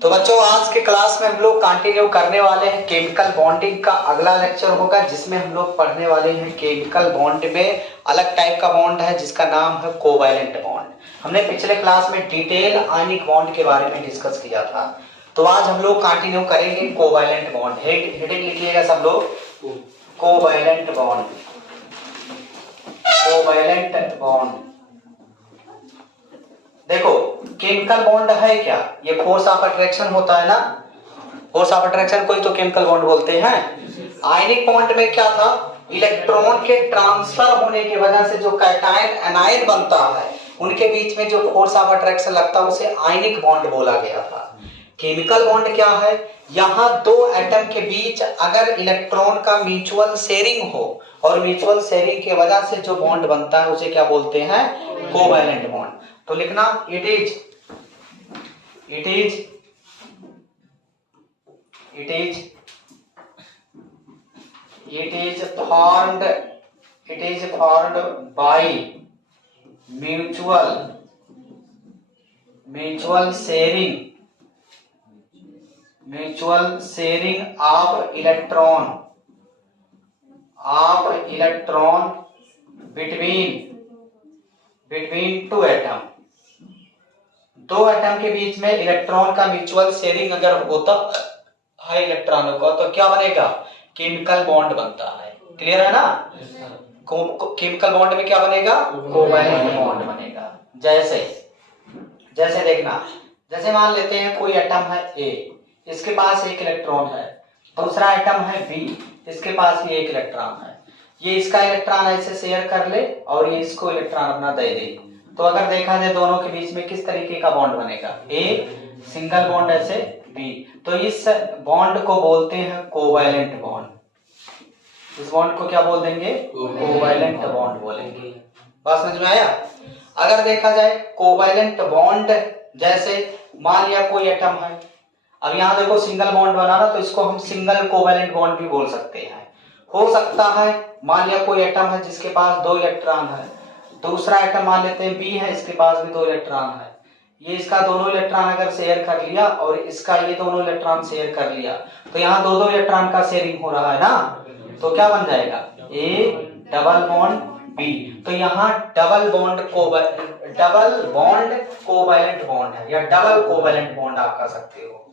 तो बच्चों आज के क्लास में हम लोग कंटिन्यू करने वाले हैं केमिकल बॉन्डिंग का अगला लेक्चर होगा, जिसमें हम लोग पढ़ने वाले हैं केमिकल बॉन्ड में अलग टाइप का बॉन्ड है जिसका नाम है कोवैलेंट बॉन्ड। हमने पिछले क्लास में डिटेल आयनिक बॉन्ड के बारे में डिस्कस किया था, तो आज हम लोग कंटिन्यू करेंगे कोवैलेंट बॉन्ड। हेडिंग लिखिएगा सब लोग, कोवैलेंट बॉन्ड। कोवैलेंट बॉन्ड देखो केमिकल बॉन्ड है क्या, ये फोर्स ऑफ अट्रैक्शन होता है ना, फोर्स ऑफ अट्रैक्शन को ही तो केमिकल बॉन्ड बोलते हैं। आयनिक बॉन्ड में क्या था, इलेक्ट्रॉन के ट्रांसफर होने की वजह से जो कैटायन एनायन बनता है उनके बीच में जो फोर्स ऑफ अट्रैक्शन लगता है उसे आयनिक बॉन्ड बोला गया था। केमिकल बॉन्ड क्या है, यहाँ दो एटम के बीच अगर इलेक्ट्रॉन का म्यूचुअल शेयरिंग हो और म्यूचुअल शेयरिंग की वजह से जो बॉन्ड बनता है उसे क्या बोलते हैं, कोवैलेंट बॉन्ड। तो लिखना it is formed by mutual sharing of electron between two atom। दो एटम के बीच में इलेक्ट्रॉन का म्यूचुअल शेयरिंग अगर होता है इलेक्ट्रॉनों का तो क्या बनेगा, केमिकल बॉन्ड बनता है। क्लियर है ना, केमिकल बॉन्ड में क्या बनेगा, कोवैलेंट बॉन्ड बनेगा। जैसे देखना, जैसे मान लेते हैं कोई एटम है ए, इसके पास एक इलेक्ट्रॉन है, दूसरा एटम है बी, इसके पास भी एक इलेक्ट्रॉन है। ये इसका इलेक्ट्रॉन ऐसे शेयर कर ले और ये इसको इलेक्ट्रॉन अपना दे दे, तो अगर देखा जाए दोनों के बीच में किस तरीके का बॉन्ड बनेगा, ए सिंगल बॉन्ड ऐसे बी, तो इस बॉन्ड को बोलते हैं कोवैलेंट बॉन्ड। इस बॉन्ड को क्या बोल देंगे, कोवैलेंट बॉन्ड बोलेंगे। बात समझ में आया। अगर देखा जाए कोवैलेंट बॉन्ड, जैसे मान लिया कोई एटम है, अब यहाँ देखो सिंगल बॉन्ड बना ना, तो इसको हम सिंगल कोवैलेंट बॉन्ड भी बोल सकते हैं। हो सकता है मान लिया कोई एटम है जिसके पास दो इलेक्ट्रॉन है, दूसरा एटम मान लेते हैं बी है, इसके पास भी दो इलेक्ट्रॉन है, ये इसका दोनों इलेक्ट्रॉन अगर शेयर कर लिया और इसका ये दोनों इलेक्ट्रॉन शेयर कर लिया, तो यहाँ दो इलेक्ट्रॉन का शेयरिंग हो रहा है ना, तो क्या बन जाएगा, ए डबल बॉन्ड बी। तो यहाँ डबल बॉन्ड कोवैलेंट बॉन्ड है, या डबल कोवैलेंट बॉन्ड आप कह सकते हो।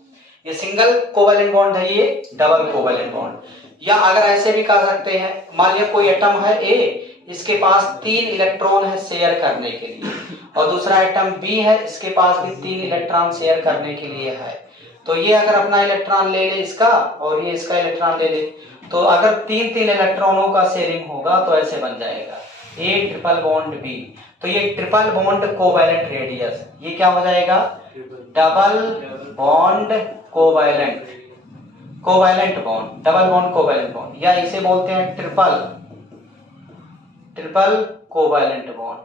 ये सिंगल कोवैलेंट बॉन्ड है, ये डबल कोवैलेंट बॉन्ड। या अगर ऐसे भी कह सकते हैं, मान लिया कोई एटम है ए, इसके पास तीन इलेक्ट्रॉन है शेयर करने के लिए, और दूसरा एटम बी है, इसके पास भी तीन इलेक्ट्रॉन शेयर करने के लिए है। तो ये अगर अपना इलेक्ट्रॉन ले ले इसका और ये इसका इलेक्ट्रॉन ले ले, तो अगर तीन इलेक्ट्रॉनों का शेयरिंग होगा तो ऐसे बन जाएगा ए ट्रिपल बॉन्ड बी। तो ये ट्रिपल बॉन्ड कोवैलेंट रेडियस, ये क्या हो जाएगा, double bond covalent bond, double bond covalent bond, या इसे बोलते हैं ट्रिपल कोवैलेंट बॉन्ड।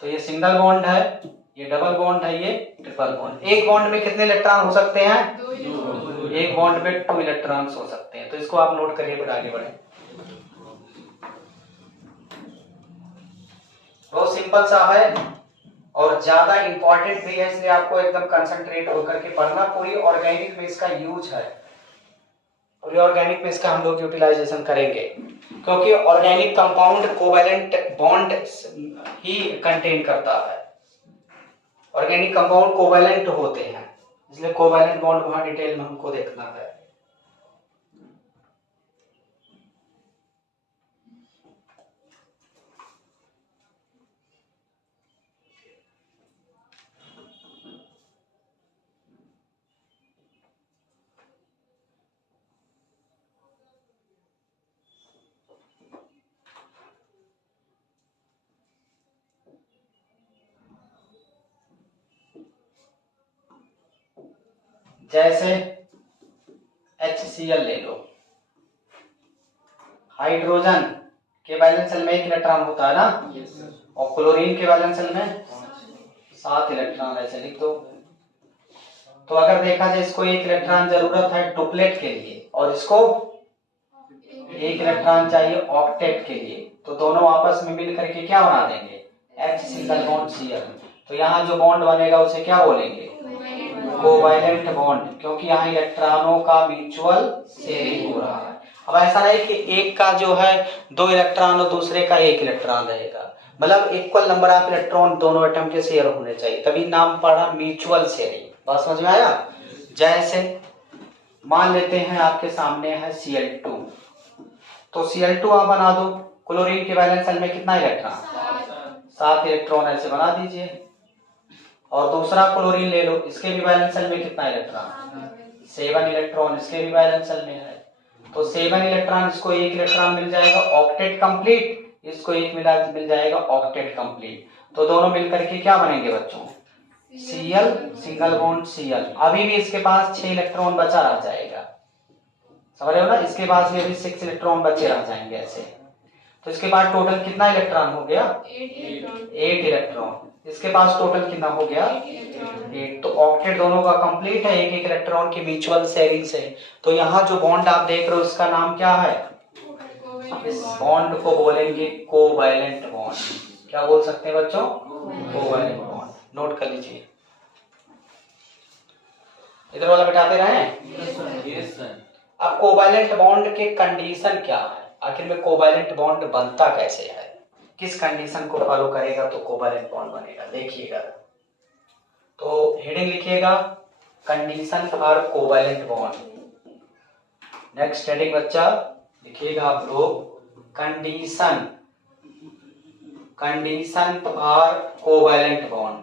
तो ये सिंगल बॉन्ड है, ये डबल बॉन्ड है, ये ट्रिपल बॉन्ड। एक बॉन्ड में कितने इलेक्ट्रॉन हो सकते हैं, एक बॉन्ड में 2 इलेक्ट्रॉन्स हो सकते हैं। तो इसको आप नोट करिए, फिर आगे बढ़े। बहुत सिंपल सा है और ज्यादा इंपॉर्टेंट भी है, इसलिए आपको एकदम कंसंट्रेट होकर के पढ़ना। पूरी ऑर्गेनिक में इसका यूज है, पूरी ऑर्गेनिक में इसका हम लोग यूटिलाइजेशन करेंगे, क्योंकि ऑर्गेनिक कंपाउंड कोवैलेंट बॉन्ड ही कंटेन करता है। ऑर्गेनिक कंपाउंड कोवैलेंट होते हैं, इसलिए कोवैलेंट बॉन्ड वहां डिटेल में हमको देखना है। जैसे HCl ले लो, हाइड्रोजन के वैलेंस शेल में एक इलेक्ट्रॉन होता है ना, और क्लोरीन के वैलेंस शेल में 7 इलेक्ट्रॉन, ऐसे लिख दो। तो अगर देखा जाए इसको एक इलेक्ट्रॉन जरूरत है डुप्लेट के लिए और इसको एक इलेक्ट्रॉन चाहिए ऑक्टेट के लिए, तो दोनों आपस में मिल करके क्या बना देंगे, H सिंगल बॉन्ड Cl। तो यहाँ जो बॉन्ड बनेगा उसे क्या बोलेंगे? कोवैलेंट बॉन्ड, क्योंकि यहाँ इलेक्ट्रॉनों का म्यूचुअल शेयरिंग हो रहा है। अब ऐसा नहीं कि एक का जो है 2 इलेक्ट्रॉन और दूसरे का 1 इलेक्ट्रॉन रहेगा, मतलब इक्वल नंबर ऑफ इलेक्ट्रॉन दोनों एटम के शेयर होने चाहिए, तभी नाम पड़ा म्यूचुअल शेयरिंग। बात समझ में आया? जैसे मान लेते हैं आपके सामने है Cl2, तो Cl2 आप बना दो। क्लोरीन के वैलेंस शेल में कितना इलेक्ट्रॉन? 7 इलेक्ट्रॉन, ऐसे बना दीजिए। और दूसरा क्लोरीन ले लो, इसके भी वैलेंस शेल में कितना इलेक्ट्रॉन? 7 इलेक्ट्रॉन, इसके भी वैलेंस शेल में है। तो 7 इलेक्ट्रॉन, इसको 1 इलेक्ट्रॉन मिल जाएगा, ऑक्टेट कंप्लीट। इसको 1 मिल जाएगा, ऑक्टेट कंप्लीट। तो दोनों मिलकर के क्या बनेंगे बच्चों? Cl single bond Cl। अभी भी इसके पास 6 इलेक्ट्रॉन बचा रह जाएगा, समझ रहे हो ना? इसके पास भी अभी 6 इलेक्ट्रॉन बचे रह जाएंगे ऐसे। तो इसके बाद टोटल कितना इलेक्ट्रॉन हो गया? 8 इलेक्ट्रॉन। इसके पास टोटल कितना हो गया? 8। तो ऑक्टेट दोनों का कंप्लीट है 1-1 इलेक्ट्रॉन की म्यूचुअल शेयरिंग से। तो यहाँ जो बॉन्ड आप देख रहे हो इसका नाम क्या है? इस बॉन्ड को बोलेंगे कोवैलेंट बॉन्ड। क्या बोल सकते हैं बच्चों? Covalent bond. नोट कर लीजिए, इधर वाला बिठाते रहे। अब कोवैलेंट बॉन्ड के कंडीशन क्या है? आखिर में कोवैलेंट बॉन्ड बनता कैसे है? किस कंडीशन को फॉलो करेगा तो कोवैलेंट बॉन्ड बनेगा? देखिएगा, तो हेडिंग लिखिएगा condition for covalent bond. Next heading बच्चा लिखिएगा आप लोग condition for covalent bond.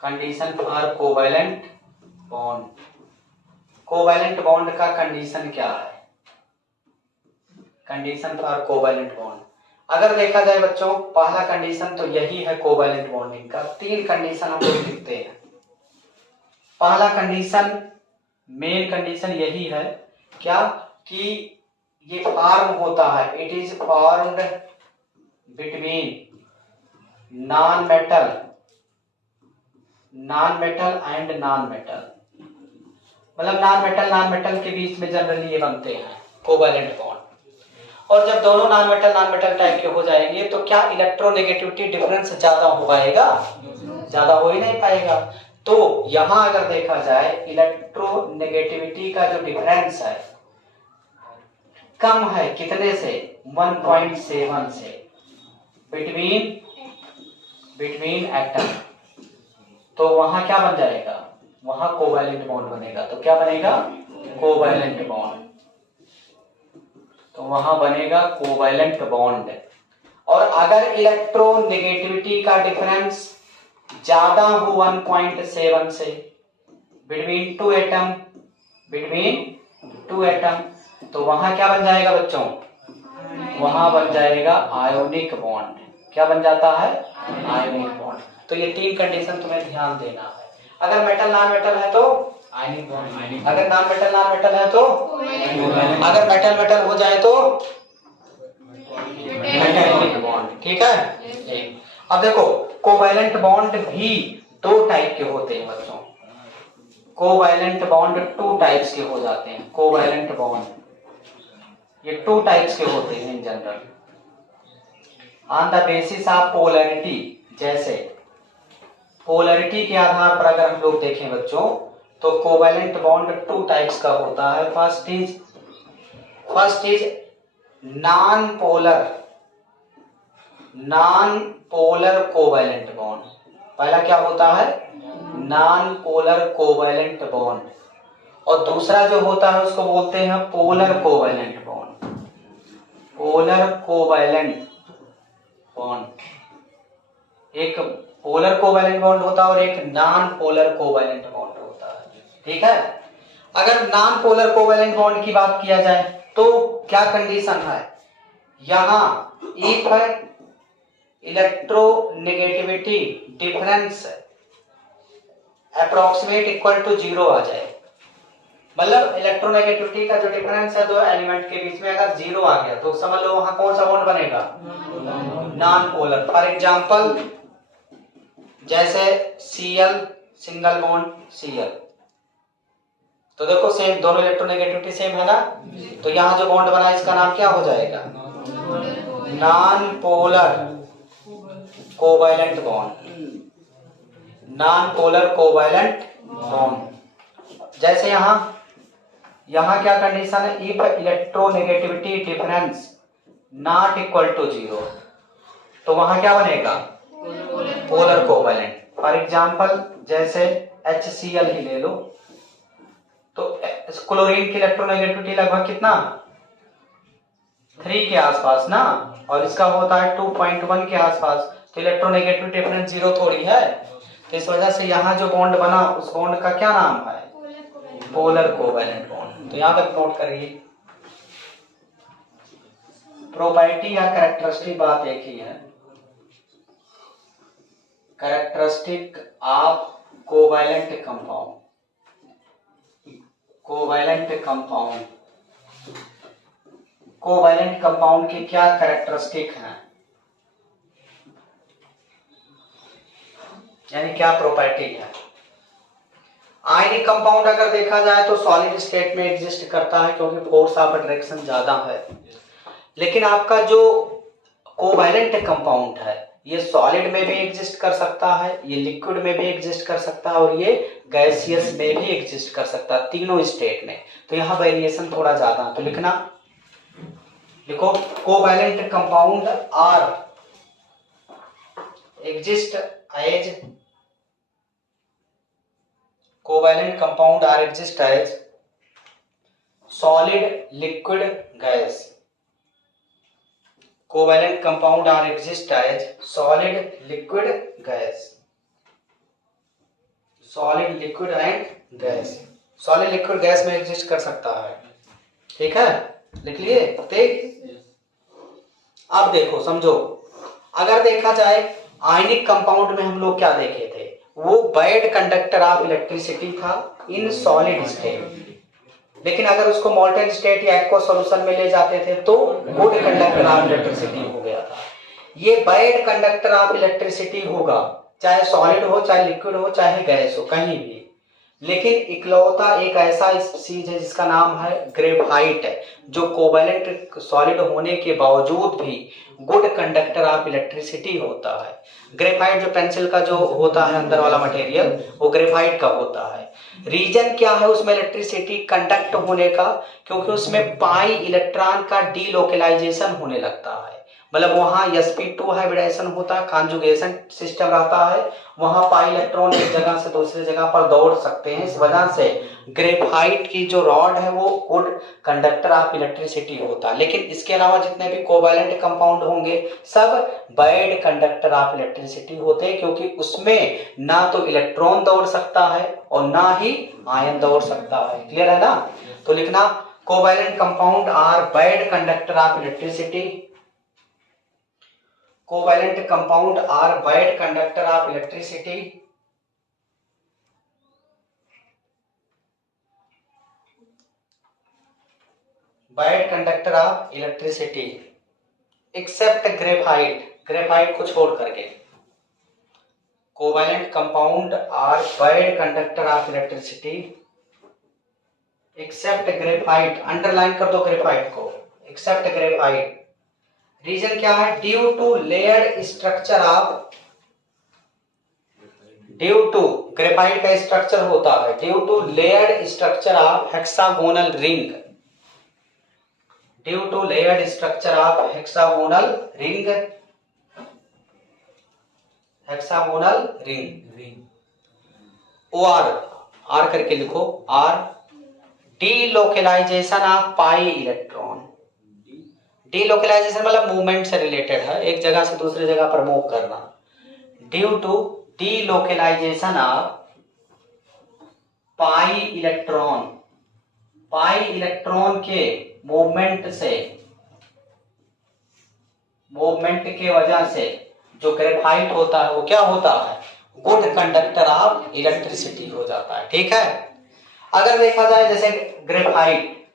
Condition for covalent bond. Covalent bond का कंडीशन क्या है? कंडीशन फॉर कोवैलेंट बॉन्ड अगर देखा जाए बच्चों, पहला कंडीशन तो यही है कोवैलेंट बॉन्डिंग का। 3 कंडीशन हम लोग लिखते हैं। पहला कंडीशन, मेन कंडीशन यही है क्या? कि ये फॉर्म होता है, it is formed between non metal and non metal. मतलब नॉन मेटल के बीच में जनरली ये बनते हैं कोवैलेंट बॉन्ड। और जब दोनों नॉन मेटल टाइप के हो जाएंगे तो क्या इलेक्ट्रोनेगेटिविटी डिफरेंस ज्यादा हो पाएगा? ज्यादा हो ही नहीं पाएगा। तो यहां अगर देखा जाए इलेक्ट्रोनेगेटिविटी का जो डिफरेंस है कम है, कितने से? 1.7 से बिटवीन एटम। तो वहां क्या बन जाएगा? वहां कोवैलेंट बॉन्ड बनेगा। तो क्या बनेगा? Covalent bond. तो वहां बनेगा कोवैलेंट बॉन्ड। और अगर इलेक्ट्रोनेगेटिविटी का डिफरेंस ज्यादा हो 1.7 से बिटवीन टू एटम, तो वहां क्या बन जाएगा बच्चों? वहां बन जाएगा आयोनिक बॉन्ड। क्या बन जाता है? Ionic bond. तो ये 3 कंडीशन तुम्हें ध्यान देना है। अगर मेटल नॉन मेटल है तो आयनिक बॉन्ड, अगर नॉन मेटल है तो, अगर मेटल हो जाए तो मेटालिक बॉन्ड। ठीक है? अब देखो कोवैलेंट बॉन्ड भी 2 टाइप के होते हैं बच्चों। कोवैलेंट बॉन्ड 2 टाइप्स के हो जाते हैं। कोवैलेंट बॉन्ड ये 2 टाइप्स के होते हैं in general on the basis of polarity. जैसे पोलैरिटी के आधार पर अगर हम लोग देखें बच्चों तो कोवैलेंट बॉन्ड 2 टाइप्स का होता है। First is non polar covalent bond. पहला क्या होता है? Non polar covalent bond. और दूसरा जो होता है उसको बोलते हैं polar covalent bond. Polar covalent bond, एक पोलर कोवैलेंट बॉन्ड होता है और एक नॉन पोलर कोवैलेंट बॉन्ड होता है। ठीक है? अगर नॉन पोलर कोवैलेंट बॉन्ड की बात किया जाए तो क्या कंडीशन है? यहां एक है electronegativity difference approximate equal to 0 आ जाए। मतलब इलेक्ट्रोनेगेटिविटी का जो डिफरेंस है 2 एलिमेंट के बीच में अगर 0 आ गया तो समझ लो वहां कौन सा बॉन्ड बनेगा? Non polar. फॉर एग्जांपल जैसे Cl सिंगल बॉन्ड Cl, तो देखो सेम, दोनों इलेक्ट्रोनेगेटिविटी सेम है ना। तो यहाँ जो बॉन्ड बना इसका नाम क्या हो जाएगा? Non polar covalent bond, non polar covalent bond. जैसे यहाँ क्या कंडीशन है, if electronegativity difference not equal to 0, तो वहां क्या बनेगा, पोलर कोवैलेंट। फॉर एग्जांपल जैसे HCl ही ले लो, तो क्लोरीन की इलेक्ट्रोनेगेटिविटी लगभग कितना, 3 के आसपास ना, और इसका होता है 2.1 के आसपास, तो इलेक्ट्रोनेगेटिविटी डिफरेंस 0 थोड़ी है। तो इस वजह से यहाँ जो बॉन्ड बना उस बॉन्ड का क्या नाम है, पोलर कोवैलेंट बॉन्ड। तो यहां तक नोट करिए, प्रॉपर्टी या कैरेक्टरिस्टिक बात एक ही है, characteristic of covalent compound, covalent compound, covalent compound की क्या कैरेक्टरिस्टिक है, यानी क्या प्रॉपर्टी है। आयनिक कंपाउंड अगर देखा जाए तो सॉलिड स्टेट में एग्जिस्ट करता है क्योंकि फोर्स ऑफ अट्रैक्शन ज्यादा है, लेकिन आपका जो कोवैलेंट कंपाउंड है ये सॉलिड में भी एग्जिस्ट कर सकता है, ये लिक्विड में भी एग्जिस्ट कर सकता है, और ये गैसियस में भी एग्जिस्ट कर सकता है, तीनों स्टेट में। तो यहाँ वेरिएशन थोड़ा ज्यादा है, तो लिखना, लिखो covalent compound are exist as, covalent compound are exist as solid liquid gas, covalent compound are exist as solid liquid gas, solid liquid and gas, solid liquid gas में एग्जिस्ट कर सकता है। ठीक है, लिख लिए। अब देखो समझो, अगर देखा जाए आयनिक कंपाउंड में हम लोग क्या देखे थे, वो बैड कंडक्टर ऑफ इलेक्ट्रिसिटी था इन सॉलिड स्टेट, लेकिन अगर उसको मोल्टेन स्टेट या एक्वा सॉल्यूशन में ले जाते थे तो गुड कंडक्टर ऑफ इलेक्ट्रिसिटी हो गया था। ये बैड कंडक्टर ऑफ इलेक्ट्रिसिटी होगा, चाहे सॉलिड हो, चाहे लिक्विड हो, चाहे गैस हो, कहीं भी। लेकिन इकलौता एक ऐसा चीज है जिसका नाम है ग्रेफाइट, जो कोवैलेंट सॉलिड होने के बावजूद भी गुड कंडक्टर ऑफ इलेक्ट्रिसिटी होता है। ग्रेफाइट जो पेंसिल का जो होता है अंदर वाला मटेरियल, वो ग्रेफाइट का होता है। रीजन क्या है उसमें इलेक्ट्रिसिटी कंडक्ट होने का, क्योंकि उसमें पाई इलेक्ट्रॉन का डीलोकलाइजेशन होने लगता है, मतलब वहां sp2 हाइब्रिडेशन होता है, कॉन्जुगेशन सिस्टम रहता है, वहां पाई इलेक्ट्रॉन एक जगह से दूसरी जगह पर दौड़ सकते हैं। इस वजह से ग्रेफाइट की जो रॉड है वो गुड कंडक्टर ऑफ इलेक्ट्रिसिटी होता है। लेकिन इसके अलावा जितने भी कोवैलेंट कंपाउंड होंगे सब बैड कंडक्टर ऑफ इलेक्ट्रिसिटी होते हैं, क्योंकि उसमें ना तो इलेक्ट्रॉन दौड़ सकता है और ना ही आयन दौड़ सकता है। क्लियर है ना? तो लिखना, covalent compound are bad conductor of electricity, covalent compound are bad conductor of electricity, bad conductor of electricity except graphite, graphite को छोड़ करके। covalent compound are bad conductor of electricity except graphite, underline कर दो graphite को, except graphite। Reason क्या है? Due to layered structure of, due to graphite का structure होता है due to layered structure of hexagonal ring, due to layered structure of hexagonal ring, hexagonal ring. O R करके लिखो, or delocalization of pi electron, delocalization मतलब movement से related है, एक जगह से दूसरी जगह पर मूव करना। Due to delocalization of pi electron, pi electron के मूवमेंट से, मूवमेंट के वजह से जो ग्रेफाइट होता है वो क्या होता है? गुड कंडक्टर ऑफ इलेक्ट्रिसिटी हो जाता है। ठीक है, अगर देखा जाए जैसे ग्रेफाइट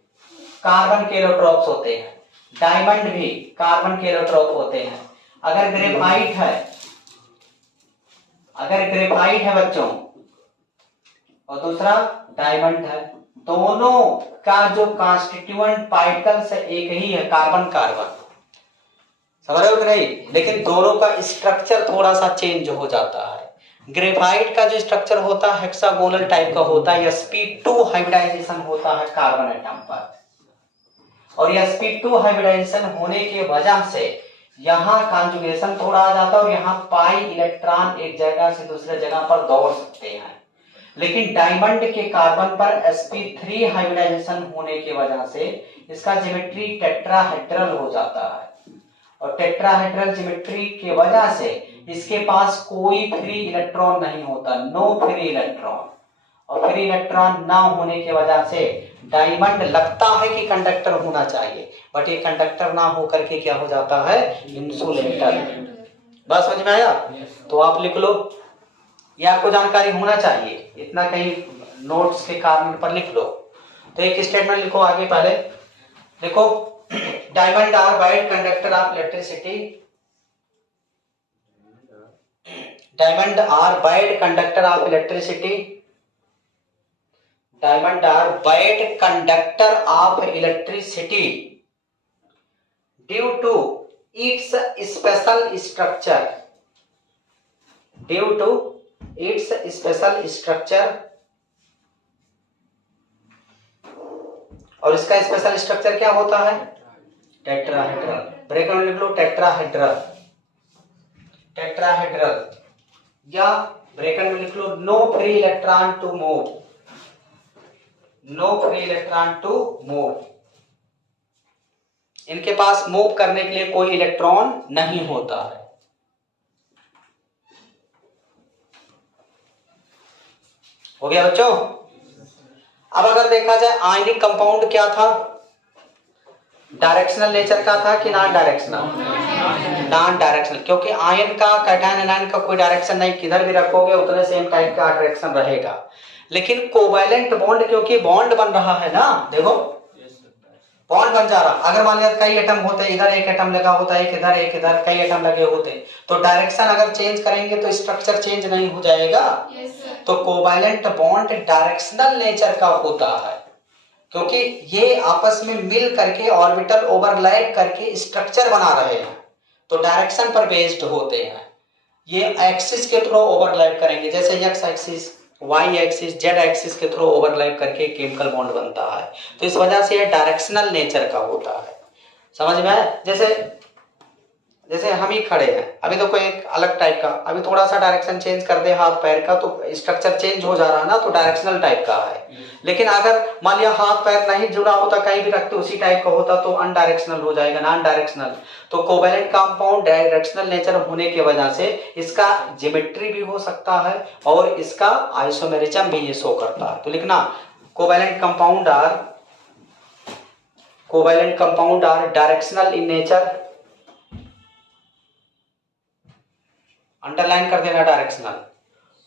कार्बन के एलोट्रोप्स होते हैं, डायमंड भी कार्बन के एलोट्रोप होते हैं। अगर ग्रेफाइट है, अगर ग्रेफाइट है बच्चों और दूसरा डायमंड है, दोनों का जो कॉन्स्टिट्यूएंट पार्टिकल्स एक ही है, कार्बन कार्बन। समझ रहे हो कि नहीं? लेकिन दोनों का स्ट्रक्चर थोड़ा सा चेंज हो जाता है। ग्रेफाइट का जो स्ट्रक्चर होता है हेक्सागोनल टाइप का होता है, sp2 हाइब्रिडाइजेशन होता है कार्बन एटम पर, और sp2 हाइब्रिडाइजेशन होने की वजह से यहाँ कॉन्जुगेशन थोड़ा आ जाता है और यहाँ पाई इलेक्ट्रॉन एक जगह से दूसरे जगह पर दौड़ सकते हैं। लेकिन डायमंड के कार्बन पर sp3 हाइब्रिडाइजेशन होने की वजह से इसका ज्योमेट्री टेट्राहेड्रल हो जाता है, और टेट्राहेड्रल ज्योमेट्री की वजह से इसके पास कोई फ्री इलेक्ट्रॉन नहीं होता, नो फ्री इलेक्ट्रॉन। और फ्री इलेक्ट्रॉन ना होने की वजह से डायमंड लगता है कि कंडक्टर होना चाहिए, बट ये कंडक्टर ना होकर के क्या हो जाता है, इंसुलेटर। बात समझ में आया? तो आप लिख लो, ये आपको जानकारी होना चाहिए, इतना कहीं नोट्स के कारण पर लिख लो। तो एक स्टेटमेंट लिखो आगे, पहले देखो, diamond are wide conductor of electricity, diamond are wide conductor of electricity, diamond are wide conductor of electricity due to its special structure, due to its special structure, और इसका स्पेशल स्ट्रक्चर क्या होता है, tetrahedral. Bracket में लिख लो tetrahedral, tetrahedral, या bracket में लिख लो no free electron to move, no free electron to move, इनके पास मूव करने के लिए कोई इलेक्ट्रॉन नहीं होता है। हो गया बच्चों? अब अगर देखा जाए आयनिक कंपाउंड क्या था, डायरेक्शनल नेचर का था कि नॉन डायरेक्शनल, नॉन डायरेक्शनल, क्योंकि आयन का कैटायन एनायन का कोई डायरेक्शन नहीं, किधर भी रखोगे उतने सेम टाइप का डायरेक्शन रहेगा। लेकिन कोवैलेंट बॉन्ड, क्योंकि बॉन्ड बन रहा है ना, देखो बॉन्ड बन जा रहा, अगर मान लिया कई एटम होते, इधर एक एटम लगा होता, एक इधर कई एटम लगे होते, तो डायरेक्शन अगर चेंज करेंगे तो स्ट्रक्चर चेंज नहीं हो जाएगा। तो कोवैलेंट बॉन्ड डायरेक्शनल नेचर का होता है, क्योंकि ये आपस में मिल करके ऑर्बिटल ओवरलैप करके स्ट्रक्चर बना रहे हैं, तो डायरेक्शन पर बेस्ड होते हैं। ये एक्सिस के थ्रू ओवरलैप करेंगे, जैसे X axis, Y axis, Z axis के थ्रू ओवरलैप करके केमिकल बॉन्ड बनता है, तो इस वजह से ये डायरेक्शनल नेचर का होता है। समझ में आया? जैसे हम ही खड़े हैं, अभी तो कोई एक अलग टाइप का, अभी थोड़ा सा डायरेक्शन चेंज कर दे हाथ पैर का तो स्ट्रक्चर चेंज हो जा रहा है ना, तो डायरेक्शनल टाइप का है। लेकिन अगर मान लिया हाथ पैर नहीं जुड़ा होता, कहीं भी रखते उसी टाइप का होता, तो अनडायरेक्शनल हो जाएगा, नॉन डायरेक्शनल। तो कोवैलेंट कंपाउंड डायरेक्शनल नेचर होने की वजह से इसका ज्योमेट्री भी हो सकता है और इसका आइसोमेरिज्म भी ये शो करता है। तो लिखना covalent compound are directional in nature, underline कर देना directional.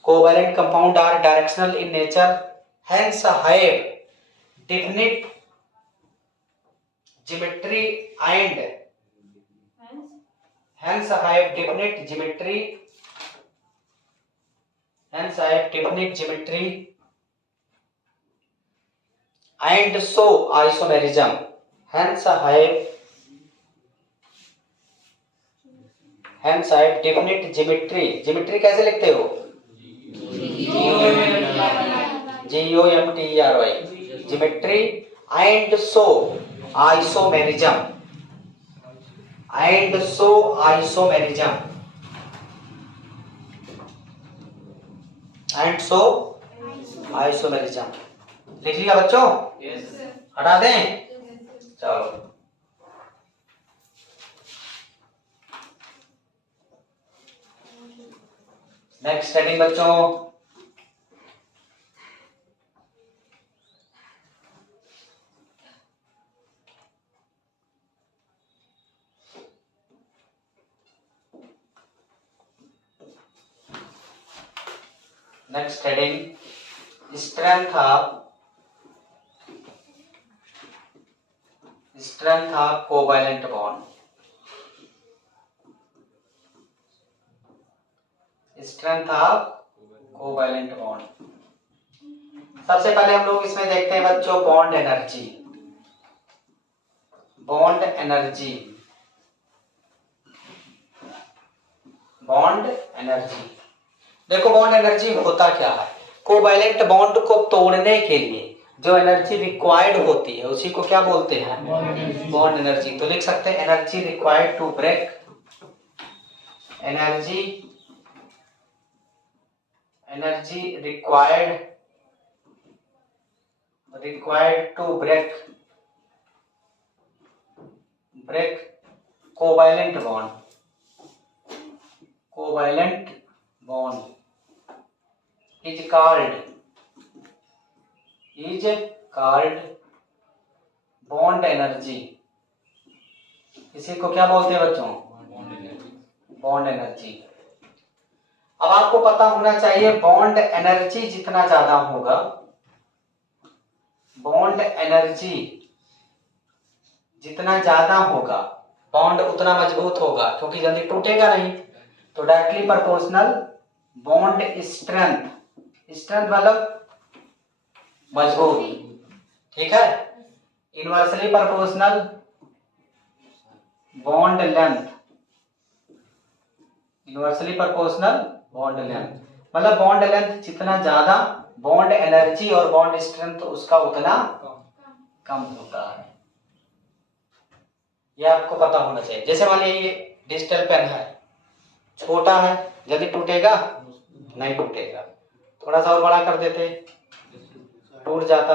Covalent compound are directional in nature, hence have definite geometry and hence have definite geometry, hence have definite geometry and so isomerism, hence have definite geometry, geometry कैसे लिखते हो, GOMTRY, geometry and so isomerism, and so isomerism, and so isomerism। लिख लिया बच्चों? हटा दें? चलो next heading बच्चों, next heading strength of covalent bond, strength of covalent bond. सबसे पहले हम लोग इसमें देखते हैं बच्चों बॉन्ड एनर्जी, बॉन्ड एनर्जी। देखो बॉन्ड एनर्जी होता क्या है, कोवैलेंट बॉन्ड को तोड़ने के लिए जो एनर्जी रिक्वायर्ड होती है उसी को क्या बोलते हैं, बॉन्ड एनर्जी। तो लिख सकते हैं energy required to break, energy required to break covalent bond is called bond energy. इसी को क्या बोलते हैं बच्चों, बॉन्ड एनर्जी। अब आपको पता होना चाहिए बॉन्ड एनर्जी जितना ज्यादा होगा, बॉन्ड एनर्जी जितना ज्यादा होगा बॉन्ड उतना मजबूत होगा, क्योंकि जल्दी टूटेगा नहीं। तो directly proportional bond strength, strength मतलब मजबूत, ठीक है। Inversely proportional bond length, inversely proportional bond length मतलब बॉन्ड लेंथ जितना ज्यादा बॉन्ड एनर्जी और बॉन्ड स्ट्रेंथ उसका उतना कम होता है। यह आपको पता होना चाहिए। जैसे मान लीजिए ये डिजिटल पेन है, छोटा है, जल्दी टूटेगा नहीं टूटेगा, थोड़ा सा और बड़ा कर देते टूट जाता,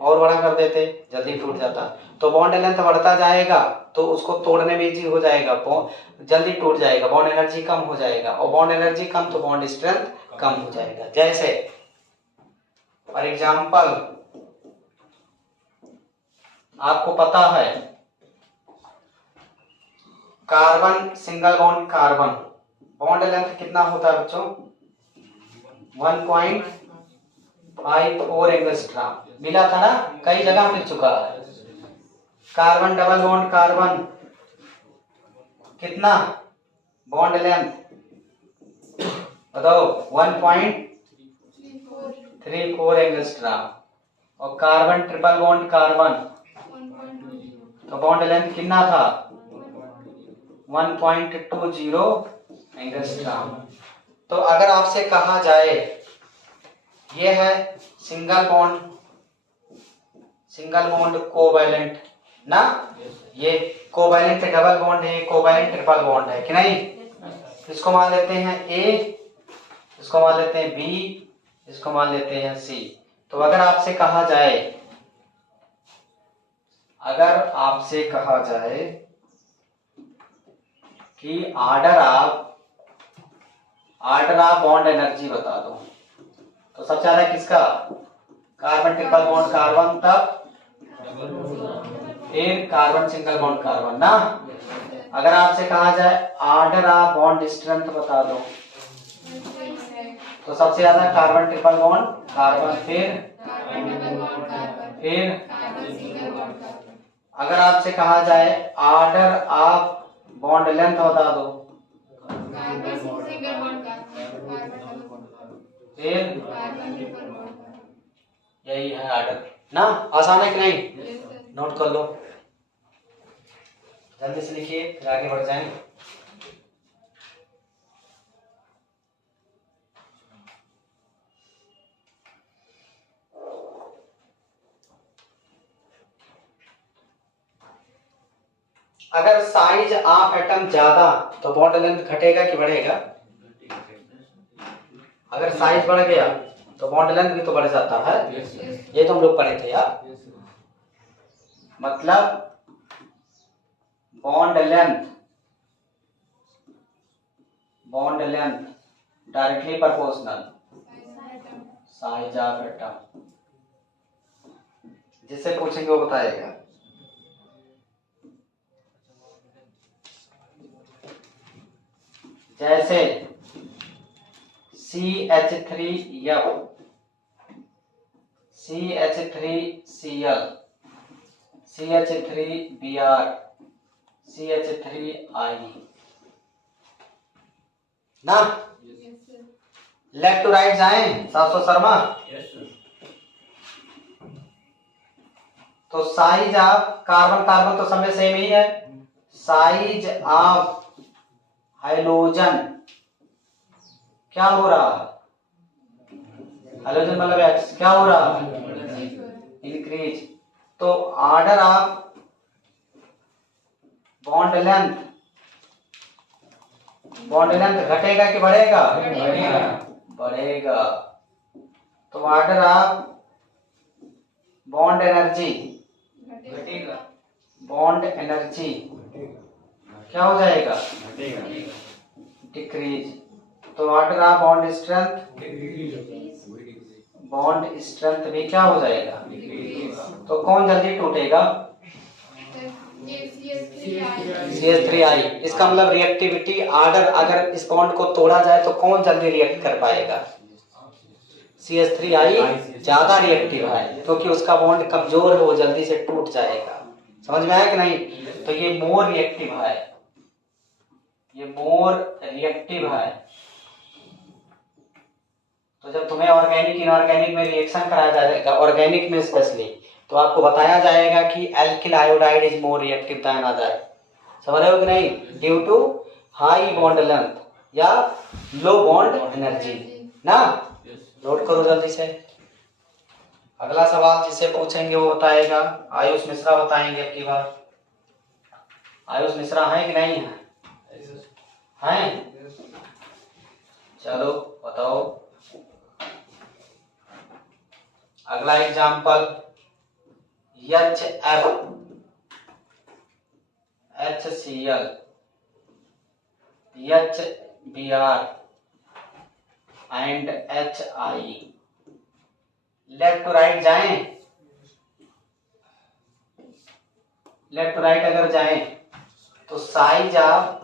और बड़ा कर देते जल्दी टूट जाता। तो बॉन्ड लेंथ बढ़ता जाएगा तो उसको तोड़ने में इजी हो जाएगा, जल्दी टूट जाएगा, बॉन्ड एनर्जी कम हो जाएगा, और बॉन्ड एनर्जी कम तो बॉन्ड स्ट्रेंथ कम हो जाएगा। जैसे फॉर एग्जांपल आपको पता है carbon, single bond carbon, bond length कितना होता है बच्चों, 1.54 एंगस्ट्रॉम। मिला था ना, कई जगह मिल चुका है। कार्बन डबल बॉन्ड कार्बन कितना बॉन्ड लेंथ बताओ, 1.34 एंगस्ट्रॉम। और कार्बन ट्रिपल बॉन्ड कार्बन तो बॉन्ड लेंथ कितना था, 1.20 एंगस्ट्रॉम। तो अगर आपसे कहा जाए ये है सिंगल बॉन्ड कोवैलेंट ना, ये कोवैलेंट डबल बॉन्ड है, कोवैलेंट ट्रिपल बॉन्ड है कि नहीं। इसको मान लेते हैं ए, इसको मान लेते हैं बी, इसको मान लेते हैं सी। तो अगर आपसे कहा जाए कि ऑर्डर ऑफ बॉन्ड एनर्जी बता दो, तो सबसे ज्यादा किसका, कार्बन ट्रिपल बॉन्ड कार्बन, तब फिर कार्बन सिंगल बॉन्ड कार्बन ना। अगर आपसे कहा जाए ऑर्डर ऑफ बॉन्ड स्ट्रेंथ बता दो, तो सबसे ज्यादा कार्बन ट्रिपल बॉन्ड कार्बन, फिर अगर आपसे कहा जाए ऑर्डर ऑफ बॉन्ड लेंथ बता दो, फिर यही है ऑर्डर ना। आसान है कि नहीं, नोट कर लो, जल्दी से लिखिए फिर आगे बढ़ जाएं। अगर साइज ऑफ एटम ज्यादा तो बॉन्ड लेंथ घटेगा कि बढ़ेगा, अगर साइज बढ़ गया तो बॉन्ड लेंथ भी तो बढ़ जाता है। ये तो हम लोग पढ़े थे यार। मतलब bond length directly proportional size of atom, जिससे पूछेंगे वो बताएगा। जैसे CH3F, CH3Cl, CH3Br, CH3I ना। लेफ्ट टू राइट जाएं सासो शर्मा। तो साइज ऑफ कार्बन तो सब में सेम ही है। साइज ऑफ हाइड्रोजन क्या हो रहा है? हाइड्रोजन मतलब X क्या हो रहा है? इंक्रीज। तो ऑर्डर ऑफ बॉन्ड लेंथ घटेगा कि बढ़ेगा? बढ़ेगा। तो ऑर्डर ऑफ बॉन्ड एनर्जी घटेगा। बॉन्ड एनर्जी क्या हो जाएगा? डिक्रीज। तो ऑर्डर ऑफ बॉन्ड स्ट्रेंथ भी क्या हो जाएगा? तो कौन जल्दी टूटेगा? CH3I। इसका मतलब रिएक्टिविटी ऑर्डर, अगर इस बॉन्ड को तोड़ा जाए तो कौन जल्दी रिएक्ट कर पाएगा? CH3I ज्यादा रिएक्टिव है क्योंकि उसका बॉन्ड कमजोर है, वो जल्दी से टूट जाएगा। समझ में आया कि नहीं? तो ये मोर रिएक्टिव है, ये मोर रिएक्टिव है। तो जब तुम्हें ऑर्गेनिक इनऑर्गेनिक में रिएक्शन कराया जाएगा, ऑर्गेनिक में स्पेशली, तो आपको बताया जाएगा कि alkyl iodide is more reactive than other. समझ रहे हो कि नहीं? Due to high bond length या लो बॉन्ड एनर्जी ना। नोट करो जल्दी से। अगला सवाल जिसे पूछेंगे वो बताएगा आयुष मिश्रा, बताएंगे अब की बार। आयुष मिश्रा है कि नहीं है? हैं? चलो बताओ। अगला example HF HCl HBr and HI। Left to right जाएं, लेफ्ट टू राइट अगर जाएं तो size of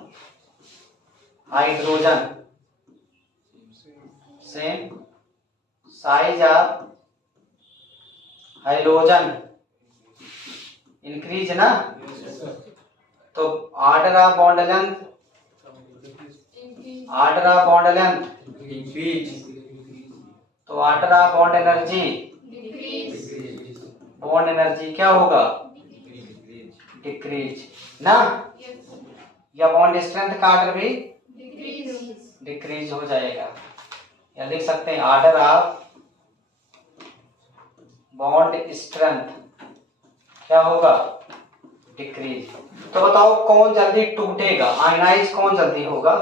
hydrogen same, size of hydrogen increase ना। तो order of bond length, order of bond length increase. तो order of bond energy, bond energy क्या होगा? Decrease ना। या बॉन्ड स्ट्रेंथ का ऑर्डर भी डिक्रीज हो जाएगा। या लिख सकते हैं ऑर्डर ऑफ बॉन्ड स्ट्रेंथ क्या होगा? डिक्रीज। तो बताओ कौन जल्दी टूटेगा? आयनाइज कौन जल्दी होगा?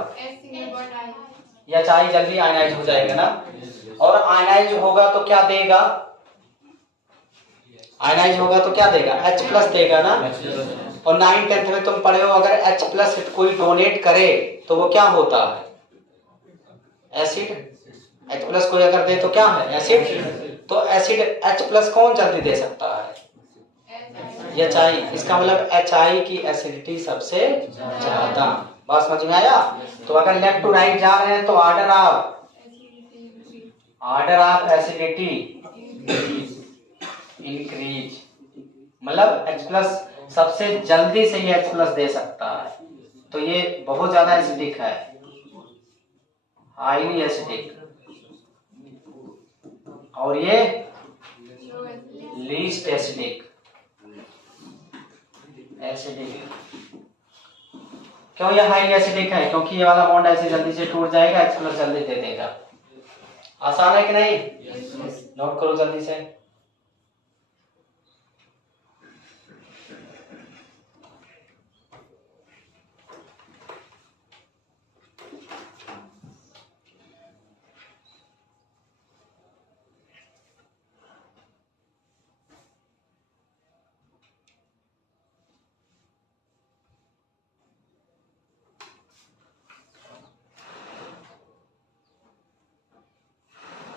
HI जल्दी आयनाइज हो जाएगा ना। और आयनाइज होगा तो क्या देगा? आयनाइज होगा तो क्या देगा? H+ देगा ना। और 9th-10th में तुम पढ़े हो, अगर H+ कोई डोनेट करे तो वो क्या होता है? एसिड। H+ कोई अगर दे तो क्या है? एसिड। तो एसिड H+ कौन जल्दी दे सकता है? HI। इसका मतलब HI की एसिडिटी सबसे ज्यादा। बात समझ में आया? तो अगर लेफ्ट टू राइट जा रहे हैं तो ऑर्डर ऑफ एसिडिटी इंक्रीज, मतलब H+ सबसे जल्दी से ये H+ दे सकता है। तो ये बहुत ज्यादा एसिडिक है, हाईली एसिडिक। और ये लीस्ट एसिडिक। क्यों ये हाईली एसिडिक है? क्योंकि ये वाला बॉन्ड ऐसे जल्दी से टूट जाएगा, H+ जल्दी दे देगा। आसान है कि नहीं? नोट करो जल्दी से।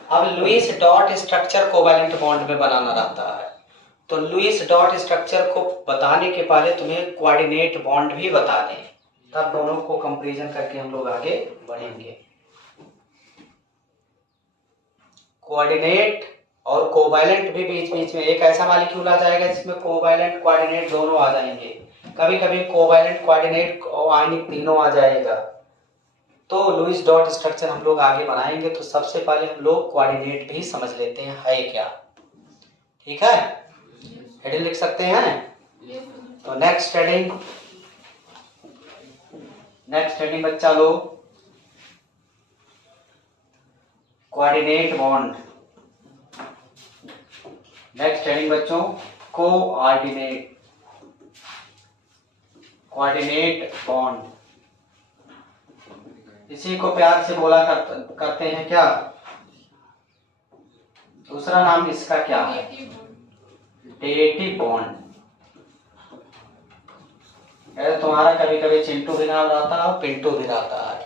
अब Lewis dot structure covalent bond में बनाना रहता है। तो लुईस डॉट स्ट्रक्चर को बताने के पहले तुम्हें कोऑर्डिनेट बॉन्ड भी बता दें, तब दोनों को कंपैरिजन करके हम लोग आगे बढ़ेंगे। कोऑर्डिनेट और कोवैलेंट भी बीच बीच में एक ऐसा मॉलिक्यूल आ जाएगा जिसमें कोवैलेंट कोऑर्डिनेट दोनों आ जाएंगे। कभी कभी कोवैलेंट कोऑर्डिनेट और आयनिक तीनों आ जाएगा। तो लुईस डॉट स्ट्रक्चर हम लोग आगे बनाएंगे, तो सबसे पहले हम लोग कोऑर्डिनेट भी समझ लेते हैं है क्या। ठीक है? हेडिंग लिख सकते हैं। तो नेक्स्ट हेडिंग बच्चा लोग, कोऑर्डिनेट बॉन्ड। नेक्स्ट हेडिंग बच्चों, कोऑर्डिनेट, कोऑर्डिनेट बॉन्ड। इसी को प्यार से बोला करते हैं क्या, दूसरा नाम इसका क्या है, डेटिव बॉन्ड। तुम्हारा कभी कभी चिंटू भी नाम रहता है, पिंटू भी रहता है,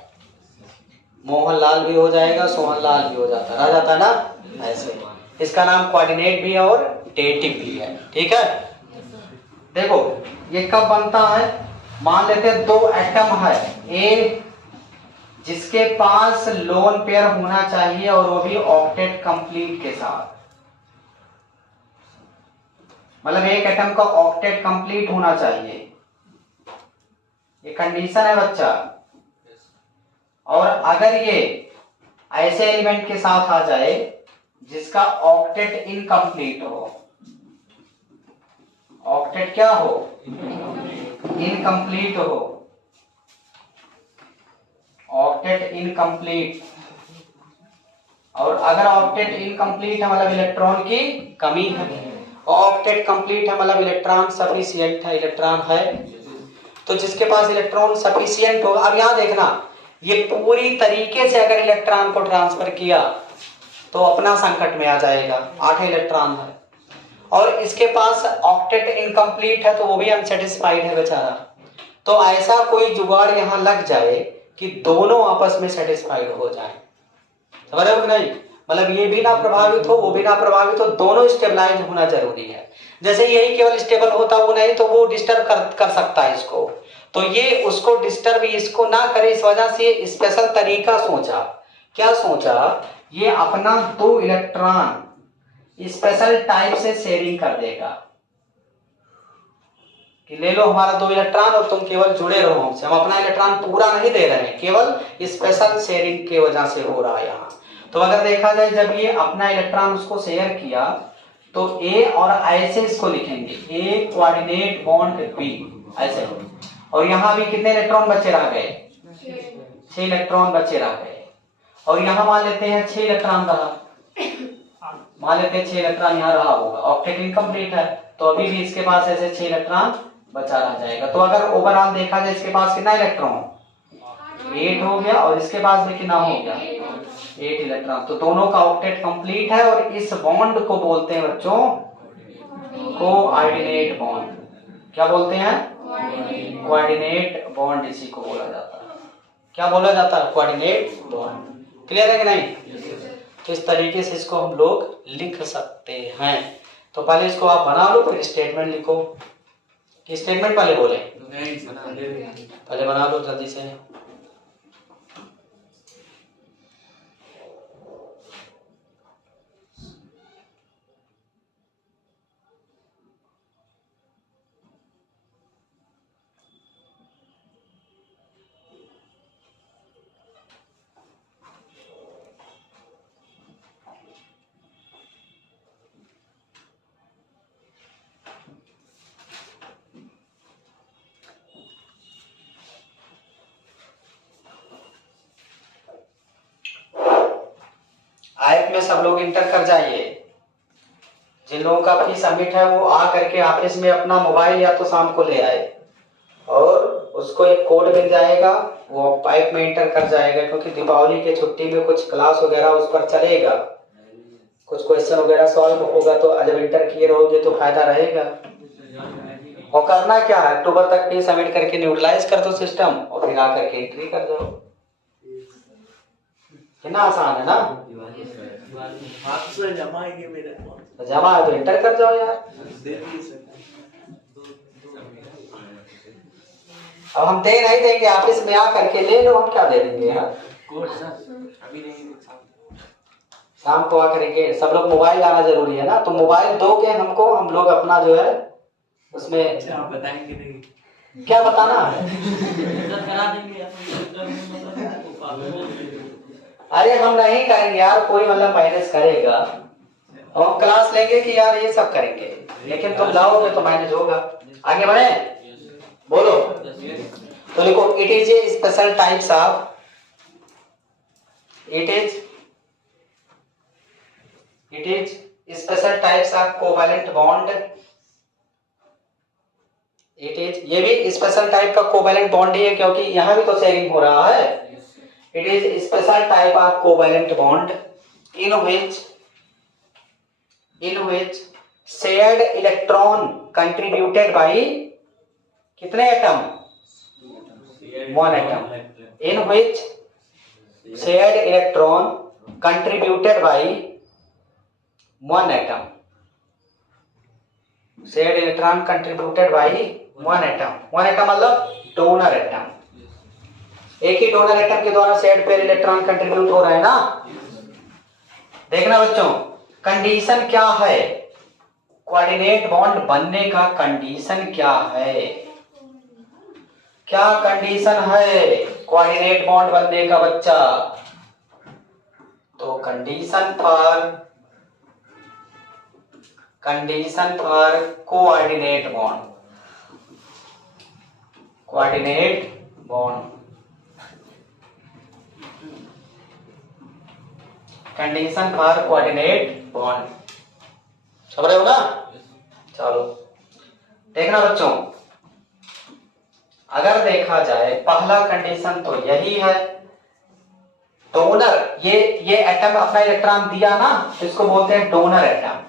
मोहनलाल भी हो जाएगा, सोहनलाल भी हो जाता है, रह जाता है ना ऐसे। इसका नाम कोऑर्डिनेट भी है और डेटिव भी है, ठीक है। देखो ये कब बनता है, मान लेते हैं दो एटम है ए जिसके पास लोन पेयर होना चाहिए और वो भी ऑक्टेट कंप्लीट के साथ, मतलब एक एटम का ऑक्टेट कंप्लीट होना चाहिए, ये कंडीशन है बच्चा। और अगर ये ऐसे एलिमेंट के साथ आ जाए जिसका ऑक्टेट इनकम्प्लीट हो, ऑक्टेट क्या हो, इनकम्प्लीट हो, ऑक्टेट इनकम्प्लीट। और अगर ऑक्टेट इनकम्प्लीट है मतलब इलेक्ट्रॉन की कमी है, ऑक्टेट कंप्लीट है मतलब इलेक्ट्रॉन सफिशिएंट है, इलेक्ट्रॉन है। तो जिसके पास इलेक्ट्रॉन सफिशिएंट होगा, अब यहां देखना, ये पूरी तरीके से अगर इलेक्ट्रॉन को ट्रांसफर किया तो अपना संकट में आ जाएगा, 8 इलेक्ट्रॉन है, और इसके पास ऑक्टेट इनकम्प्लीट है तो वो भी अनसेटिस्फाइड है बेचारा। तो ऐसा कोई जुगाड़ यहां लग जाए कि दोनों आपस में सेटिस्फाइड हो जाए, समझ रहे हो कि नहीं, मतलब ये भी ना प्रभावित हो वो भी ना प्रभावित हो, दोनों स्टेबलाइज होना जरूरी है। जैसे यही केवल स्टेबल होता वो नहीं तो वो डिस्टर्ब कर सकता है इसको, तो ये उसको डिस्टर्ब इसको ना करे, इस वजह से स्पेशल तरीका सोचा। क्या सोचा, ये अपना 2 इलेक्ट्रॉन स्पेशल टाइप से शेयरिंग कर देगा कि ले लो हमारा 2 इलेक्ट्रॉन और तुम केवल जुड़े रहो हमसे, हम अपना इलेक्ट्रॉन पूरा नहीं दे रहे हैं, केवल स्पेशल शेयरिंग की वजह से हो रहा है यहाँ। तो अगर देखा जाए जब ये अपना इलेक्ट्रॉन उसको शेयर किया तो ए और ऐसे इसको लिखेंगे, ए कोऑर्डिनेट बॉन्ड बी ऐसे, और यहाँ भी कितने इलेक्ट्रॉन बचे रह गए, 6 इलेक्ट्रॉन बचे रह गए। और यहाँ मान लेते हैं 6 इलेक्ट्रॉन रहा, मान लेते हैं 6 इलेक्ट्रॉन यहाँ रहा होगा, ऑक्टेट इनकम्प्लीट है तो अभी भी इसके पास ऐसे 6 इलेक्ट्रॉन बचा रह जाएगा। तो अगर ओवरऑल देखा जाए इसके पास कितना इलेक्ट्रॉन, 8 हो गया, और इसके पास भी कितना हो गया, 8 इलेक्ट्रॉन। तो दोनों का ऑक्टेट कंप्लीट है और इस बॉन्ड को बोलते हैं बच्चों कोऑर्डिनेट बॉन्ड। क्या बोलते हैं, कोऑर्डिनेट बॉन्ड, इसी को बोला जाता है। क्या बोला जाता है, कोऑर्डिनेट बॉन्ड। क्लियर है कि नहीं। तो इस तरीके से इसको हम लोग लिख सकते हैं। तो पहले इसको आप बना लो फिर स्टेटमेंट लिखो। कि स्टेटमेंट पहले बोले, पहले बना लो जल्दी से। ऐप में सब लोग इंटर कर जाइए। जिन लोगों का फी सबमिट है वो आ करके ऑफिस में अपना मोबाइल या तो शाम को ले आए और उसको एक कोड मिल जाएगा, वो पाइप में इंटर कर जाएगा, क्योंकि दीपावली के छुट्टी में कुछ क्लास वगैरह उस पर चलेगा, कुछ क्वेश्चन वगैरह सॉल्व होगा, तो जब इंटर किए रहोगे तो फायदा रहेगा। और करना क्या है, अक्टूबर तक फी सबमिट करके न्यूट्रलाइज कर दो सिस्टम और फिर आकर के एंट्री कर जाओ। कितना आसान है ना। जमा है तो इंटर कर जाओ यार। अब हम दे नहीं देंगे, ऑफिस में आ करके ले लो, हम क्या दे देंगे यार। शाम को आ करके सब लोग मोबाइल लाना जरूरी है ना, तो मोबाइल दोगे हमको, हम लोग अपना जो है उसमें बताएंगे नहीं। क्या बताना है अरे हम नहीं करेंगे यार, कोई मतलब मैनेज करेगा, हम क्लास लेंगे कि यार ये सब करेंगे, लेकिन तुम लाओगे तो मैनेज होगा। आगे बढ़े, बोलो। तो लिखो, it is a special types of, it is It is special types of covalent bond. It is, ये भी स्पेशल टाइप का कोवैलेंट बॉन्ड ही है क्योंकि यहाँ भी तो शेयरिंग हो रहा है. It is special type of covalent bond in which shared electron contributed by कितने atom? One atom. In which shared electron contributed by one atom. Shared electron contributed by one atom. One atom मतलब donor atom. एक ही donor atom के द्वारा shared pair electron contribute हो रहा है ना. देखना बच्चों, कंडीशन क्या है कोऑर्डिनेट बॉन्ड बनने का? कंडीशन क्या है? क्या कंडीशन है कोऑर्डिनेट बॉन्ड बनने का बच्चा? तो condition for coordinate bond. Condition for coordinate bond समझ रहे हो ना? चलो देखना बच्चों, अगर देखा जाए पहला कंडीशन तो यही है, डोनर ये एटम अपना इलेक्ट्रॉन दिया ना तो इसको बोलते हैं डोनर एटम,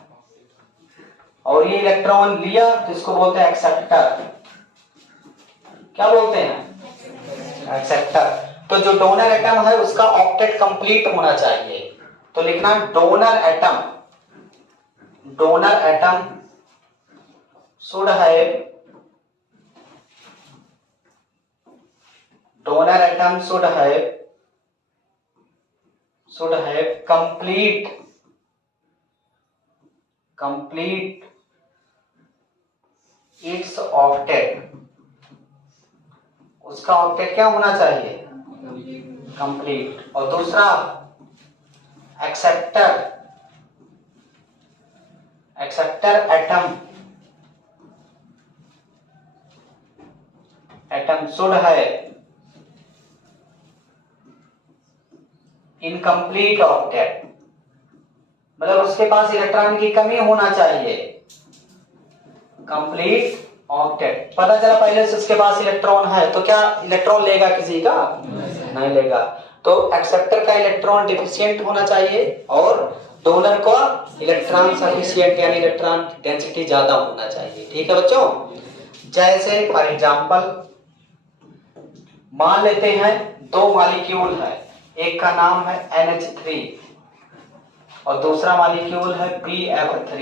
और ये इलेक्ट्रॉन लिया तो इसको बोलते हैं एक्सेप्टर. क्या बोलते हैं? एक्सेप्टर. तो जो डोनर एटम है उसका ऑक्टेट कंप्लीट होना चाहिए. तो लिखना donor atom should have complete its octet. उसका ऑक्टेट क्या होना चाहिए? कंप्लीट. और दूसरा एक्सेप्टर एटम शुड है इनकम्प्लीट ऑक्टेट, मतलब उसके पास इलेक्ट्रॉन की कमी होना चाहिए. Complete octet. पता चला पहले से उसके पास इलेक्ट्रॉन है तो क्या इलेक्ट्रॉन लेगा किसी का? नहीं लेगा. तो एक्सेप्टर का इलेक्ट्रॉन डिफिशिएंट होना चाहिए और डोनर को इलेक्ट्रॉन सफिशिएंट यानी इलेक्ट्रॉन डेंसिटी ज्यादा होना चाहिए. ठीक है बच्चों? जैसे फॉर एग्जांपल मान लेते हैं दो मॉलिक्यूल है, एक का नाम है NH3 और दूसरा मॉलिक्यूल है BF3.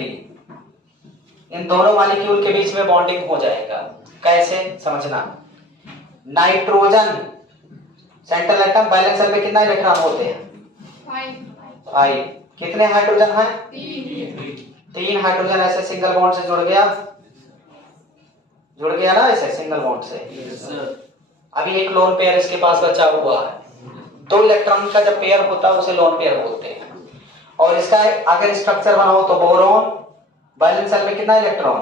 इन दोनों मॉलिक्यूल के बीच में बॉन्डिंग हो जाएगा. कैसे समझना? Nitrogen central atom valence shell में कितना इलेक्ट्रॉन होते हैं? 5. कितने हाइड्रोजन है? 3 हाइड्रोजन ऐसे सिंगल बॉन्ड से जुड़ गया ना, ऐसे सिंगल बॉन्ड से. अभी एक लोन पेयर इसके पास बचा हुआ है. 2 इलेक्ट्रॉन का जब पेयर होता है उसे लोन पेयर बोलते हैं. और इसका अगर स्ट्रक्चर बनाओ तो बोरोन बैलेंस सेल में कितना इलेक्ट्रॉन?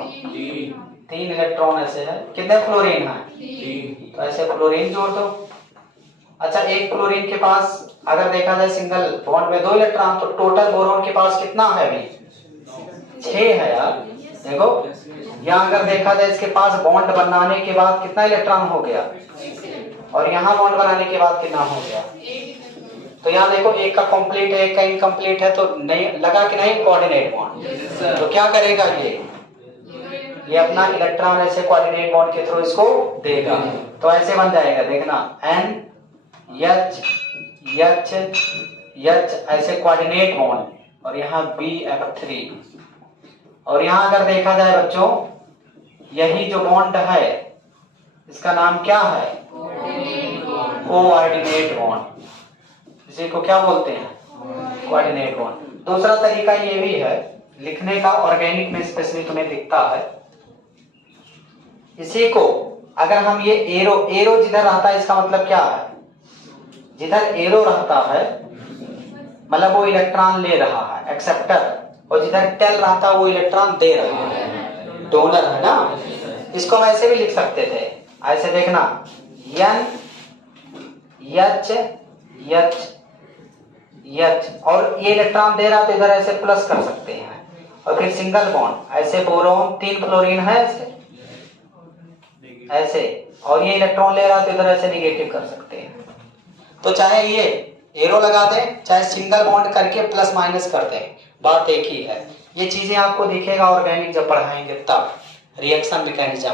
3 इलेक्ट्रॉन ऐसे है. कितने फ्लोरीन है? 3. तो ऐसे फ्लोरीन जोड़ दो. अच्छा, एक फ्लोरीन के पास अगर देखा जाए सिंगल बॉन्ड में 2 इलेक्ट्रॉन, तो टोटल बोरोन के पास कितना है? अभी 6 है यार. देखो यहाँ अगर देखा जाए इसके पास बॉन्ड बनाने के बाद कितना इलेक्ट्रॉन हो गया, और यहाँ बॉन्ड बनाने के बाद कितना हो गया. तो यहाँ देखो एक का कंप्लीट है, एक का इनकम्प्लीट है, तो नहीं लगा कि नहीं कोऑर्डिनेट बॉन्ड. तो क्या करेगा ये अपना इलेक्ट्रॉन ऐसे कोऑर्डिनेट बॉन्ड के थ्रू इसको देगा. तो ऐसे बन जाएगा. देखना NH ऐसे कोऑर्डिनेट बॉन्ड, और यहाँ BF3. और यहाँ अगर देखा जाए बच्चों यही जो बॉन्ड है इसका नाम क्या है? Coordinate bond. इसी को क्या बोलते हैं? Coordinate bond. दूसरा तरीका ये भी है लिखने का, ऑर्गेनिक में स्पेशली तुम्हें दिखता है. इसी को अगर हम ये एरो जिधर रहता है इसका मतलब क्या है? जिधर एरो रहता है मतलब वो इलेक्ट्रॉन ले रहा है एक्सेप्टर, और जिधर टेल रहता है वो इलेक्ट्रॉन दे रहा है, डोनर है ना. इसको हम ऐसे भी लिख सकते थे. ऐसे देखना H, और ये इलेक्ट्रॉन दे रहा तो इधर ऐसे प्लस कर सकते हैं, और फिर सिंगल बॉन्ड ऐसे बोरोन 3 फ्लोरीन है ऐसे, और ये इलेक्ट्रॉन ले रहा तो इधर ऐसे निगेटिव कर सकते हैं। तो चाहे ये एरो लगा दें, चाहे सिंगल बॉन्ड करके प्लस माइनस कर दें, बात एक ही है। ये चीजें आपको दिखेगा ऑर्गेनिक जब पढ़ाएंगे तब, रिएक्शन मैकेनिज्म।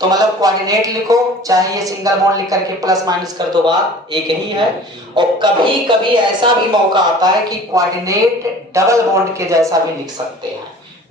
तो मतलब कोऑर्डिनेट लिखो, चाहे ये सिंगल बॉन्ड लिख करके प्लस माइनस कर दो, बात एक ही है। और कभी कभी ऐसा भी मौका आता है कि कोऑर्डिनेट डबल बॉन्ड के जैसा भी लिख सकते हैं,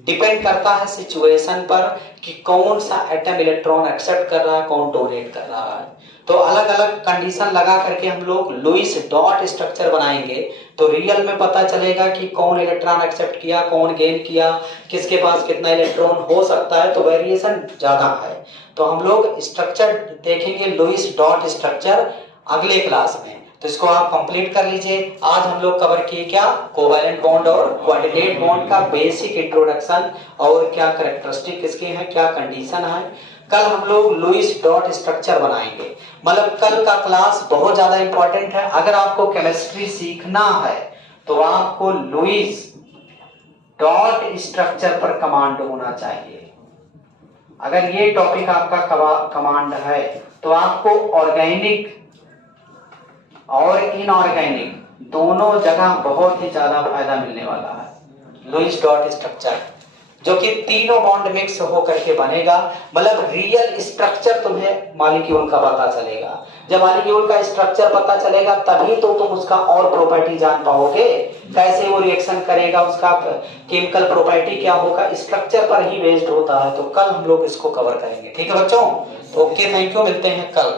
डिपेंड करता है सिचुएशन पर कि कौन सा एटम इलेक्ट्रॉन एक्सेप्ट कर रहा है, कौन डोनेट कर रहा है। तो अलग अलग कंडीशन लगा करके हम लोग लुईस डॉट स्ट्रक्चर बनाएंगे, तो रियल में पता चलेगा कि कौन इलेक्ट्रॉन एक्सेप्ट किया, कौन गेन किया, किसके पास कितना इलेक्ट्रॉन हो सकता है, तो वेरिएशन ज्यादा है। तो हम लोग स्ट्रक्चर देखेंगे लुईस डॉट स्ट्रक्चर अगले क्लास में, तो इसको आप कंप्लीट कर लीजिए। आज हम लोग कवर किए क्या, कोवैलेंट बॉन्ड और कोऑर्डिनेट बॉन्ड का बेसिक इंट्रोडक्शन, और क्या कैरेक्टरिस्टिक इसके हैं, क्या कंडीशन है। कल हम लोग लुईस डॉट स्ट्रक्चर बनाएंगे, मतलब कल का क्लास बहुत ज्यादा इंपॉर्टेंट है। अगर आपको केमिस्ट्री सीखना है तो आपको लुईस डॉट स्ट्रक्चर पर कमांड होना चाहिए। अगर ये टॉपिक आपका कमांड है तो आपको ऑर्गेनिक और इनऑर्गेनिक दोनों जगह बहुत ही ज्यादा फायदा मिलने वाला है। लुईस डॉट स्ट्रक्चर जो कि तीनों बॉन्ड मिक्स होकर के बनेगा, मतलब रियल स्ट्रक्चर तुम्हें मॉलिक्यूल का पता चलेगा। जब मॉलिक्यूल का स्ट्रक्चर पता चलेगा तभी तो तुम उसका और प्रॉपर्टी जान पाओगे, कैसे वो रिएक्शन करेगा, उसका केमिकल प्रॉपर्टी क्या होगा, स्ट्रक्चर पर ही बेस्ड होता है। तो कल हम लोग इसको कवर करेंगे, ठीक है बच्चों। ओके, थैंक यू, मिलते हैं कल।